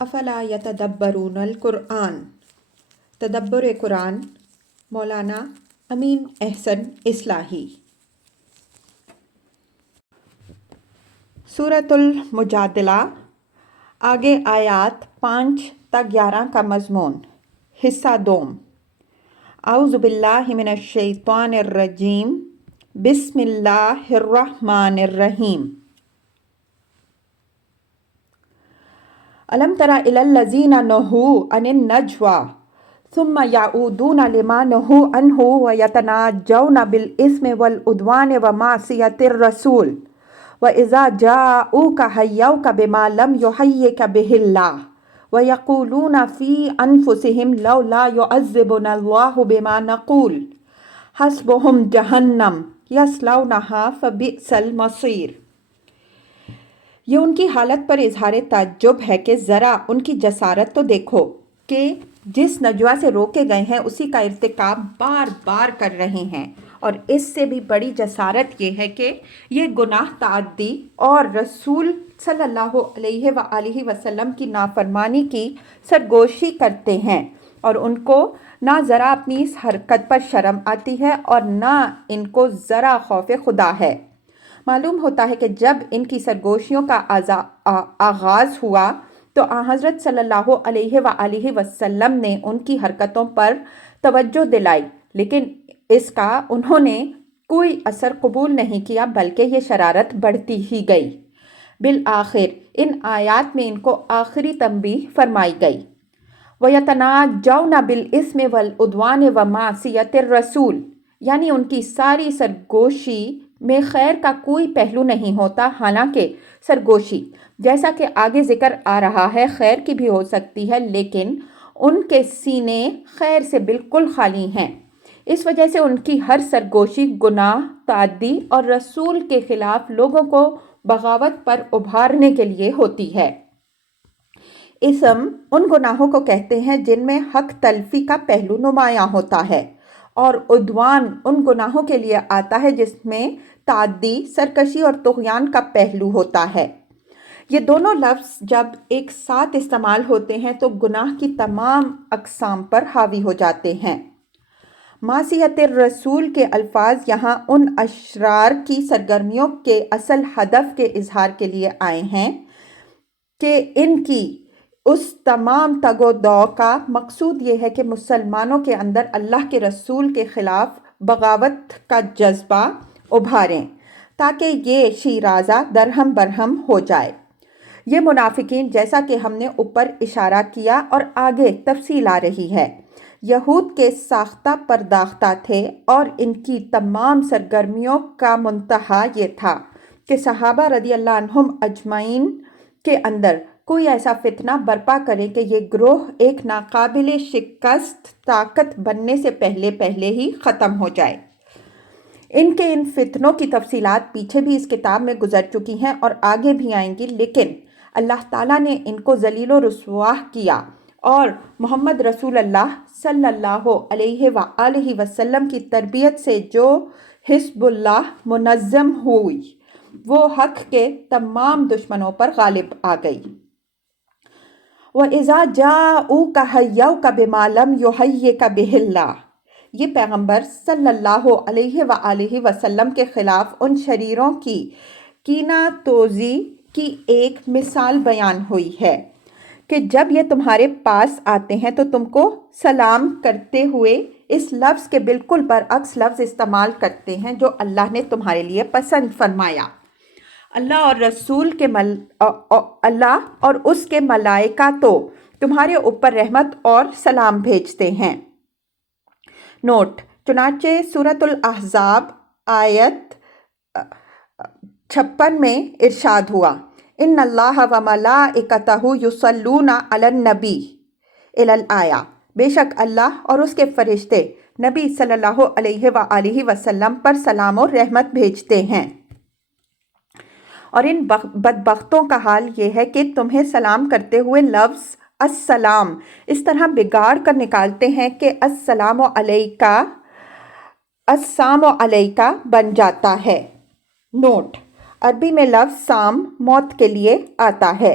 افلا یتدبرون القرآن، تدبر قرآن، مولانا امین احسن اصلاحی۔ سورۃ المجادلہ، آگے آیات 5 تا 11 کا مضمون، حصہ دوم۔ اعوذ باللہ من الشیطان الرجیم، بسم اللہ الرحمن الرحیم۔ الم تر الی الذین نہوا عن النجوى ثم یعودون لما نہوا عنہ ویتناجون بالإثم والعدوان ومعصیۃ الرسول وإذا جاؤوک حیوک بما لم یحیک بہ اللہ ویقولون فی انفسہم لولا یعذبنا اللہ بما نقول حسبہم جہنم یصلونہا فبئس المصیر۔ یہ ان کی حالت پر اظہار تعجب ہے کہ ذرا ان کی جسارت تو دیکھو کہ جس نجوا سے روکے گئے ہیں اسی کا ارتکاب بار بار کر رہے ہیں، اور اس سے بھی بڑی جسارت یہ ہے کہ یہ گناہ تعدی اور رسول صلی اللہ علیہ وآلہ وسلم کی نافرمانی کی سرگوشی کرتے ہیں، اور ان کو نہ ذرا اپنی اس حرکت پر شرم آتی ہے اور نہ ان کو ذرا خوف خدا ہے۔ معلوم ہوتا ہے کہ جب ان کی سرگوشیوں کا آغاز ہوا تو حضرت صلی اللہ علیہ وآلہ وسلم نے ان کی حرکتوں پر توجہ دلائی، لیکن اس کا انہوں نے کوئی اثر قبول نہیں کیا، بلکہ یہ شرارت بڑھتی ہی گئی۔ بالآخر ان آیات میں ان کو آخری تنبیہ فرمائی گئی۔ وَيَتَنَاجَوْنَ بِالْإِثْمِ وَالْعُدْوَانِ وَمَعْصِيَةِ الرَّسُولِ، یعنی ان کی ساری سرگوشی میں خیر کا کوئی پہلو نہیں ہوتا، حالانکہ سرگوشی جیسا کہ آگے ذکر آ رہا ہے خیر کی بھی ہو سکتی ہے، لیکن ان کے سینے خیر سے بالکل خالی ہیں۔ اس وجہ سے ان کی ہر سرگوشی گناہ، تعدی اور رسول کے خلاف لوگوں کو بغاوت پر ابھارنے کے لیے ہوتی ہے۔ اسم ان گناہوں کو کہتے ہیں جن میں حق تلفی کا پہلو نمایاں ہوتا ہے، اور عدوان ان گناہوں کے لیے آتا ہے جس میں تعدی، سرکشی اور طغیان کا پہلو ہوتا ہے۔ یہ دونوں لفظ جب ایک ساتھ استعمال ہوتے ہیں تو گناہ کی تمام اقسام پر حاوی ہو جاتے ہیں۔ معصیت الرسول کے الفاظ یہاں ان اشرار کی سرگرمیوں کے اصل ہدف کے اظہار کے لیے آئے ہیں کہ ان کی اس تمام تگ و دو کا مقصود یہ ہے کہ مسلمانوں کے اندر اللہ کے رسول کے خلاف بغاوت کا جذبہ ابھاریں تاکہ یہ شیرازہ درہم برہم ہو جائے۔ یہ منافقین، جیسا کہ ہم نے اوپر اشارہ کیا اور آگے تفصیل آ رہی ہے، یہود کے ساختہ پرداختہ تھے، اور ان کی تمام سرگرمیوں کا منتہا یہ تھا کہ صحابہ رضی اللہ عنہم اجمعین کے اندر کوئی ایسا فتنہ برپا کرے کہ یہ گروہ ایک ناقابل شکست طاقت بننے سے پہلے ہی ختم ہو جائے۔ ان کے ان فتنوں کی تفصیلات پیچھے بھی اس کتاب میں گزر چکی ہیں اور آگے بھی آئیں گی، لیکن اللہ تعالیٰ نے ان کو ذلیل و رسوا کیا، اور محمد رسول اللہ صلی اللہ علیہ وآلہ وسلم کی تربیت سے جو حزب اللہ منظم ہوئی وہ حق کے تمام دشمنوں پر غالب آ گئی۔ وَإِذَا جَاءُوكَ حَيَّوْكَ بِمَا لَمْ يُحَيِّكَ بِهِ اللَّهُ، یہ پیغمبر صلی اللہ علیہ وآلہ وسلم کے خلاف ان شریروں کی کینہ توزی کی ایک مثال بیان ہوئی ہے کہ جب یہ تمہارے پاس آتے ہیں تو تم کو سلام کرتے ہوئے اس لفظ کے بالکل برعکس لفظ استعمال کرتے ہیں جو اللہ نے تمہارے لیے پسند فرمایا۔ اللہ اور رسول کے اللہ اور اس کے ملائکہ تو تمہارے اوپر رحمت اور سلام بھیجتے ہیں۔ نوٹ: چنانچہ سورۃ الاحزاب آیت 56 میں ارشاد ہوا، ان اللہ و ملائکتہ یصلون علی النبی الآیہ، بے شک اللہ اور اس کے فرشتے نبی صلی اللہ علیہ وآلہ وسلم پر سلام و رحمت بھیجتے ہیں۔ اور ان بدبختوں کا حال یہ ہے کہ تمہیں سلام کرتے ہوئے لفظ السلام اس طرح بگاڑ کر نکالتے ہیں کہ السلام علیکہ بن جاتا ہے۔ نوٹ: عربی میں لفظ سام موت کے لیے آتا ہے۔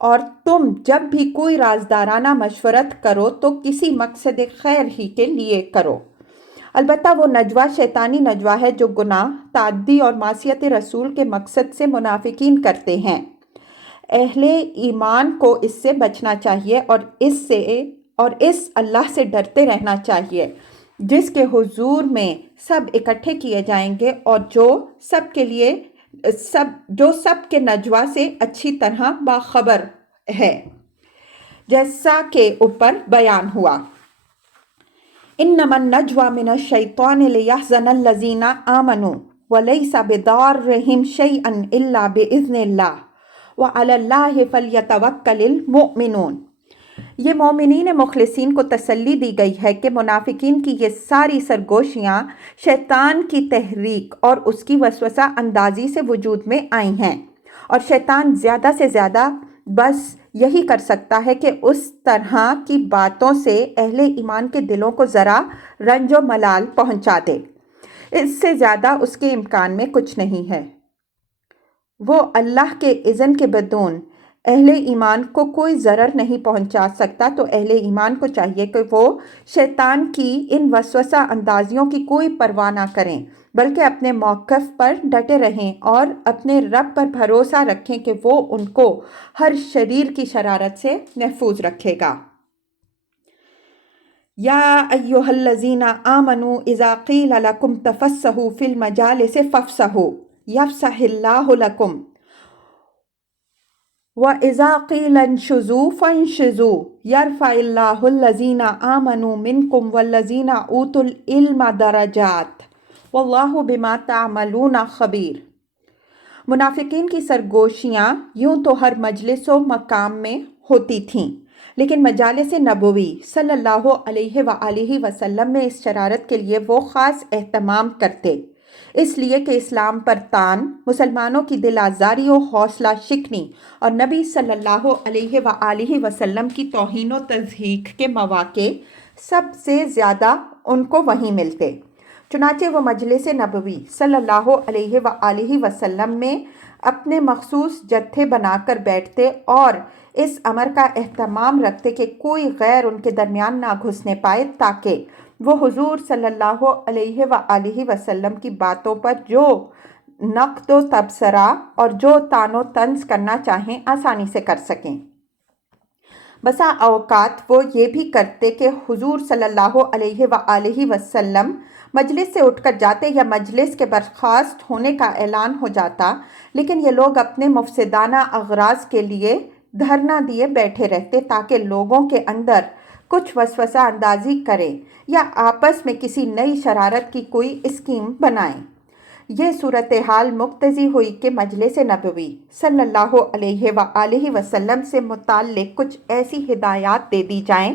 اور تم جب بھی کوئی رازدارانہ مشورت کرو تو کسی مقصد خیر ہی کے لیے کرو۔ البتہ وہ نجوہ شیطانی نجوہ ہے جو گناہ، تعدی اور معصیت رسول کے مقصد سے منافقین کرتے ہیں۔ اہل ایمان کو اس سے بچنا چاہیے اور اس اللہ سے ڈرتے رہنا چاہیے جس کے حضور میں سب اکٹھے کیے جائیں گے اور جو سب کے نجوہ سے اچھی طرح باخبر ہے، جیسا کہ اوپر بیان ہوا۔ انما النجوى من الشیطان لیحزن الذین آمنوا ولیس بضارهم شیئا الا باذن اللہ وعلی اللہ فلیتوکل المؤمنون۔ یہ مومنین مخلصین کو تسلی دی گئی ہے کہ منافقین کی یہ ساری سرگوشیاں شیطان کی تحریک اور اس کی وسوسہ اندازی سے وجود میں آئی ہیں، اور شیطان زیادہ سے زیادہ بس یہی کر سکتا ہے کہ اس طرح کی باتوں سے اہل ایمان کے دلوں کو ذرا رنج و ملال پہنچا دے۔ اس سے زیادہ اس کے امکان میں کچھ نہیں ہے۔ وہ اللہ کے اذن کے بدون اہل ایمان کو کوئی ضرر نہیں پہنچا سکتا، تو اہل ایمان کو چاہیے کہ وہ شیطان کی ان وسوسہ اندازیوں کی کوئی پرواہ نہ کریں، بلکہ اپنے موقف پر ڈٹے رہیں اور اپنے رب پر بھروسہ رکھیں کہ وہ ان کو ہر شریر کی شرارت سے محفوظ رکھے گا۔ یا ایھا الذین آمنوا اذا قیل لکم تفسحوا فی المجالس فافسحوا یفسح اللہ لکم وَإِذَا قِيلَ انشُزُوا فَانشُزُوا يَرْفَعِ اللَّهُ الَّذِينَ آمَنُوا مِنكُمْ وَالَّذِينَ أُوتُوا الْعِلْمَ دَرَجَاتٍ وَاللَّهُ بِمَا تَعْمَلُونَ خَبِيرٌ۔ منافقین کی سرگوشیاں یوں تو ہر مجلس و مقام میں ہوتی تھیں، لیکن مجالس نبوی صلی اللہ علیہ وآلہ وسلم میں اس شرارت کے لیے وہ خاص اہتمام کرتے، اس لیے کہ اسلام پر طعن، مسلمانوں کی دل آزاری و حوصلہ شکنی اور نبی صلی اللہ علیہ وآلہ وسلم کی توہین و تضحیک کے مواقع سب سے زیادہ ان کو وہیں ملتے۔ چنانچہ وہ مجلس نبوی صلی اللہ علیہ وآلہ وسلم میں اپنے مخصوص جتھے بنا کر بیٹھتے اور اس امر کا اہتمام رکھتے کہ کوئی غیر ان کے درمیان نہ گھسنے پائے، تاکہ وہ حضور صلی اللہ علیہ وآلہ وسلم کی باتوں پر جو نقد و تبصرہ اور جو طعن و طنز کرنا چاہیں آسانی سے کر سکیں۔ بسا اوقات وہ یہ بھی کرتے کہ حضور صلی اللہ علیہ وآلہ وسلم مجلس سے اٹھ کر جاتے یا مجلس کے برخاست ہونے کا اعلان ہو جاتا، لیکن یہ لوگ اپنے مفسدانہ اغراض کے لیے دھرنا دیے بیٹھے رہتے تاکہ لوگوں کے اندر کچھ وسوسہ اندازی کریں یا آپس میں کسی نئی شرارت کی کوئی اسکیم بنائیں۔ یہ صورتحال مقتضی ہوئی کہ مجلس نبوی صلی اللہ علیہ وآلہ وسلم سے متعلق کچھ ایسی ہدایات دے دی جائیں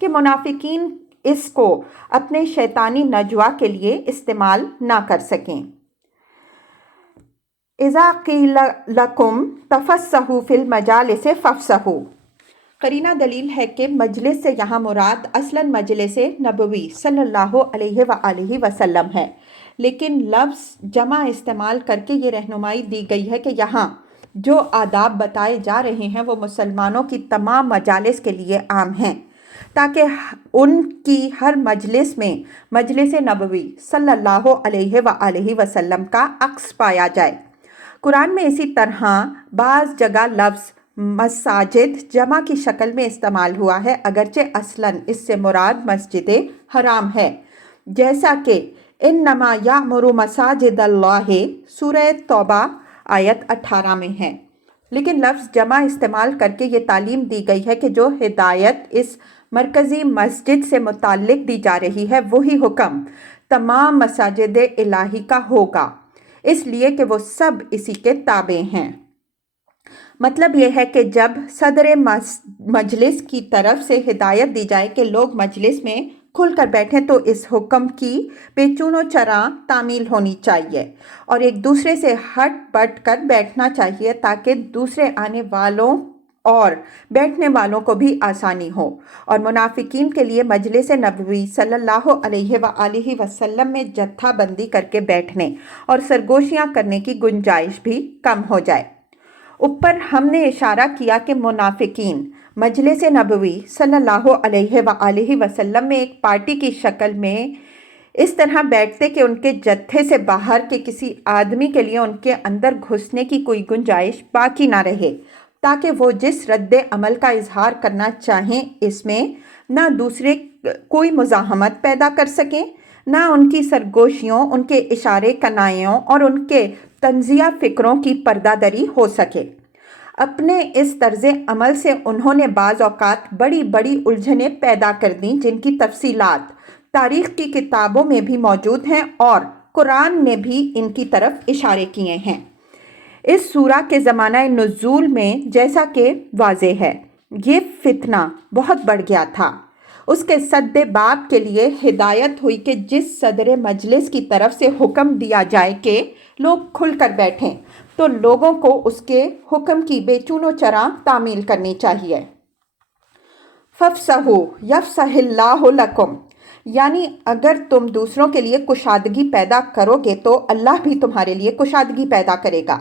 کہ منافقین اس کو اپنے شیطانی نجوہ کے لیے استعمال نہ کر سکیں۔ اذا قیل لکم تفسحوا فی المجالس فافسحوا۔ قرینہ دلیل ہے کہ مجلس سے یہاں مراد اصلاً مجلس نبوی صلی اللہ علیہ وآلہ وسلم ہے، لیکن لفظ جمع استعمال کر کے یہ رہنمائی دی گئی ہے کہ یہاں جو آداب بتائے جا رہے ہیں وہ مسلمانوں کی تمام مجالس کے لیے عام ہیں، تاکہ ان کی ہر مجلس میں مجلس نبوی صلی اللہ علیہ وآلہ وسلم کا عکس پایا جائے۔ قرآن میں اسی طرح بعض جگہ لفظ مساجد جمع کی شکل میں استعمال ہوا ہے، اگرچہ اصلاً اس سے مراد مسجد حرام ہے، جیسا کہ انما یعمر مساجد اللہ سورہ توبہ آیت 18 میں ہے۔ لیکن لفظ جمع استعمال کر کے یہ تعلیم دی گئی ہے کہ جو ہدایت اس مرکزی مسجد سے متعلق دی جا رہی ہے وہی حکم تمام مساجد الہی کا ہوگا، اس لیے کہ وہ سب اسی کے تابع ہیں۔ مطلب یہ ہے کہ جب صدر مجلس کی طرف سے ہدایت دی جائے کہ لوگ مجلس میں کھل کر بیٹھیں تو اس حکم کی بے چون و چراں تعمیل ہونی چاہیے اور ایک دوسرے سے ہٹ بٹ کر بیٹھنا چاہیے تاکہ دوسرے آنے والوں اور بیٹھنے والوں کو بھی آسانی ہو، اور منافقین کے لیے مجلس نبوی صلی اللہ علیہ وآلہ وسلم میں جتھا بندی کر کے بیٹھنے اور سرگوشیاں کرنے کی گنجائش بھی کم ہو جائے۔ اوپر ہم نے اشارہ کیا کہ منافقین مجلس نبوی صلی اللہ علیہ وآلہ وسلم میں ایک پارٹی کی شکل میں اس طرح بیٹھتے کہ ان کے جتھے سے باہر کے کسی آدمی کے لیے ان کے اندر گھسنے کی کوئی گنجائش باقی نہ رہے، تاکہ وہ جس رد عمل کا اظہار کرنا چاہیں اس میں نہ دوسرے کوئی مزاحمت پیدا کر سکیں، نہ ان کی سرگوشیوں، ان کے اشارے کنائیوں اور ان کے تنزیہ فکروں کی پردہ دری ہو سکے۔ اپنے اس طرز عمل سے انہوں نے بعض اوقات بڑی بڑی الجھنیں پیدا کر دیں جن کی تفصیلات تاریخ کی کتابوں میں بھی موجود ہیں اور قرآن نے بھی ان کی طرف اشارے کیے ہیں۔ اس سورہ کے زمانہ نزول میں جیسا کہ واضح ہے، یہ فتنہ بہت بڑھ گیا تھا۔ اس کے سد باب کے لیے ہدایت ہوئی کہ جس صدر مجلس کی طرف سے حکم دیا جائے کہ لوگ کھل کر بیٹھیں تو لوگوں کو اس کے حکم کی بے چون و چرا تعمیل کرنی چاہیے۔ فَافْصَحُوا يَفْصَحِ اللَّهُ لَكُمْ، یعنی اگر تم دوسروں کے لیے کشادگی پیدا کرو گے تو اللہ بھی تمہارے لیے کشادگی پیدا کرے گا۔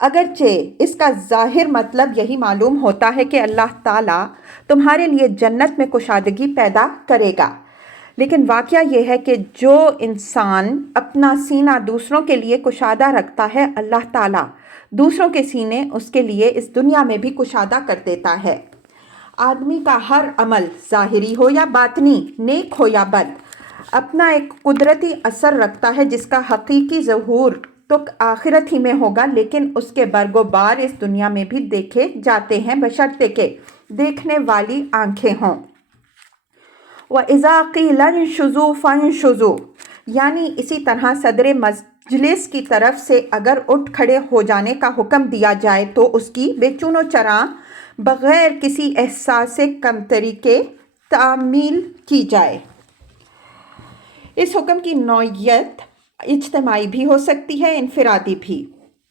اگرچہ اس کا ظاہر مطلب یہی معلوم ہوتا ہے کہ اللہ تعالیٰ تمہارے لیے جنت میں کشادگی پیدا کرے گا، لیکن واقعہ یہ ہے کہ جو انسان اپنا سینہ دوسروں کے لیے کشادہ رکھتا ہے، اللہ تعالیٰ دوسروں کے سینے اس کے لیے اس دنیا میں بھی کشادہ کر دیتا ہے۔ آدمی کا ہر عمل ظاہری ہو یا باطنی، نیک ہو یا بد، اپنا ایک قدرتی اثر رکھتا ہے جس کا حقیقی ظہور تو آخرت ہی میں ہوگا، لیکن اس کے برگ و بار اس دنیا میں بھی دیکھے جاتے ہیں بشرطے کہ دیکھنے والی آنکھیں ہوں۔ وَإِذَا قِيلَ انشُزُوا فَانشُزُوا، یعنی اسی طرح صدر مجلس کی طرف سے اگر اٹھ کھڑے ہو جانے کا حکم دیا جائے تو اس کی بے چون و چراں بغیر کسی احساس کمتری کے تعمیل کی جائے۔ اس حکم کی نوعیت اجتماعی بھی ہو سکتی ہے، انفرادی بھی۔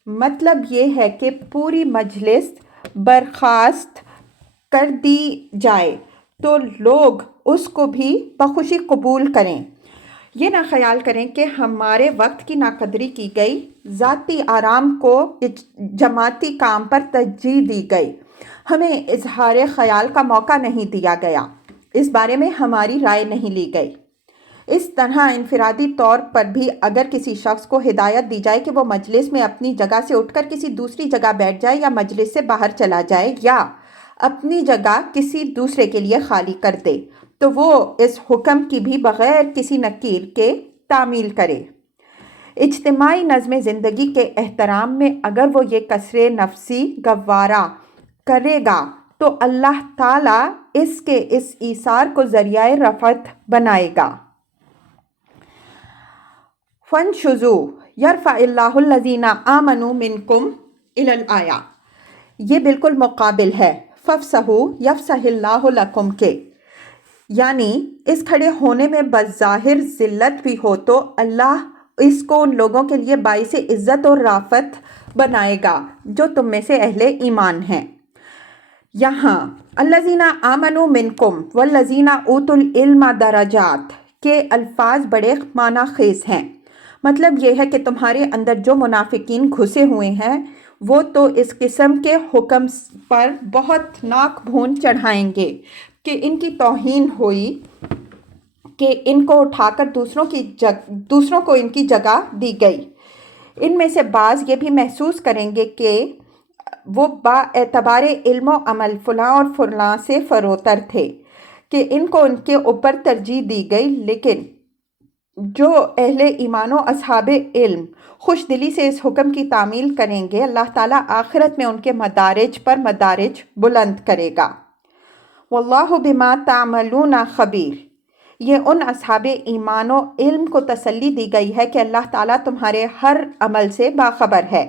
مطلب یہ ہے کہ پوری مجلس برخاست کر دی جائے تو لوگ اس کو بھی بخوشی قبول کریں، یہ نہ خیال کریں کہ ہمارے وقت کی ناقدری کی گئی، ذاتی آرام کو جماعتی کام پر ترجیح دی گئی، ہمیں اظہار خیال کا موقع نہیں دیا گیا، اس بارے میں ہماری رائے نہیں لی گئی۔ اس طرح انفرادی طور پر بھی اگر کسی شخص کو ہدایت دی جائے کہ وہ مجلس میں اپنی جگہ سے اٹھ کر کسی دوسری جگہ بیٹھ جائے یا مجلس سے باہر چلا جائے یا اپنی جگہ کسی دوسرے کے لیے خالی کر دے تو وہ اس حکم کی بھی بغیر کسی نکیر کے تعمیل کرے۔ اجتماعی نظم زندگی کے احترام میں اگر وہ یہ کسر نفسی گوارا کرے گا تو اللہ تعالیٰ اس کے اس ایثار کو ذریعہ رفعت بنائے گا۔ فَانشُزُوا يَرْفَعِ اللَّهُ الَّذِينَ آمَنُوا مِنْكُمْ إِلَى الْآيَةِ، یہ بالکل مقابل ہے فَافْصَحُوا يَفْصَحِ اللَّهُ لَكُمْ کے، یعنی اس کھڑے ہونے میں بظاہر ذلت بھی ہو تو اللہ اس کو ان لوگوں کے لیے باعث عزت اور رافت بنائے گا جو تم میں سے اہل ایمان ہیں۔ یہاں الذین آمنوا منکم والذین اوتوا العلم درجات کے الفاظ بڑے معنی خیز ہیں۔ مطلب یہ ہے کہ تمہارے اندر جو منافقین گھسے ہوئے ہیں وہ تو اس قسم کے حکم پر بہت ناک بھون چڑھائیں گے کہ ان کی توہین ہوئی کہ ان کو اٹھا کر دوسروں کو ان کی جگہ دی گئی۔ ان میں سے بعض یہ بھی محسوس کریں گے کہ وہ با اعتبار علم و عمل فلاں اور فلاں سے فروتر تھے کہ ان کو ان کے اوپر ترجیح دی گئی، لیکن جو اہل ایمان و اصحاب علم خوش دلی سے اس حکم کی تعمیل کریں گے، اللہ تعالیٰ آخرت میں ان کے مدارج پر مدارج بلند کرے گا۔ واللہ بما تعملون خبیر، یہ ان اصحاب ایمان و علم کو تسلی دی گئی ہے کہ اللہ تعالیٰ تمہارے ہر عمل سے باخبر ہے۔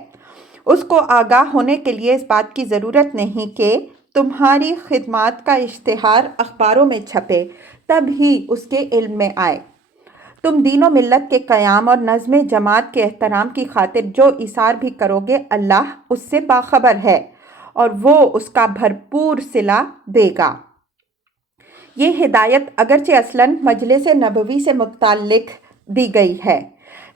اس کو آگاہ ہونے کے لیے اس بات کی ضرورت نہیں کہ تمہاری خدمات کا اشتہار اخباروں میں چھپے تب ہی اس کے علم میں آئے۔ تم دین و ملت کے قیام اور نظم جماعت کے احترام کی خاطر جو ایثار بھی کرو گے اللہ اس سے باخبر ہے اور وہ اس کا بھرپور صلہ دے گا۔ یہ ہدایت اگرچہ اصلاً مجلس نبوی سے متعلق دی گئی ہے،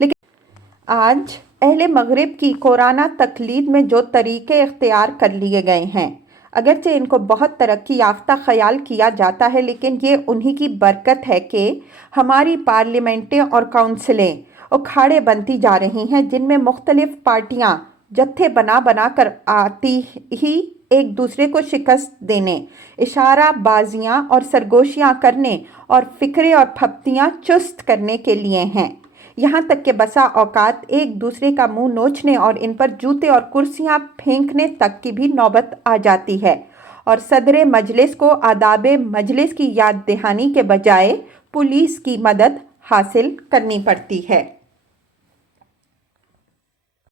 لیکن آج اہل مغرب کی قرآنہ تقلید میں جو طریقے اختیار کر لیے گئے ہیں، اگرچہ ان کو بہت ترقی یافتہ خیال کیا جاتا ہے، لیکن یہ انہی کی برکت ہے کہ ہماری پارلیمنٹیں اور کونسلیں اکھاڑے بنتی جا رہی ہیں، جن میں مختلف پارٹیاں جتھے بنا بنا کر آتی ہی ایک دوسرے کو شکست دینے، اشارہ بازیاں اور سرگوشیاں کرنے اور فکرے اور پھپتیاں چست کرنے کے لیے ہیں، یہاں تک کہ بسا اوقات ایک دوسرے کا منہ نوچنے اور ان پر جوتے اور کرسیاں پھینکنے تک کی بھی نوبت آ جاتی ہے، اور صدر مجلس کو آداب مجلس کی یاد دہانی کے بجائے پولیس کی مدد حاصل کرنی پڑتی ہے۔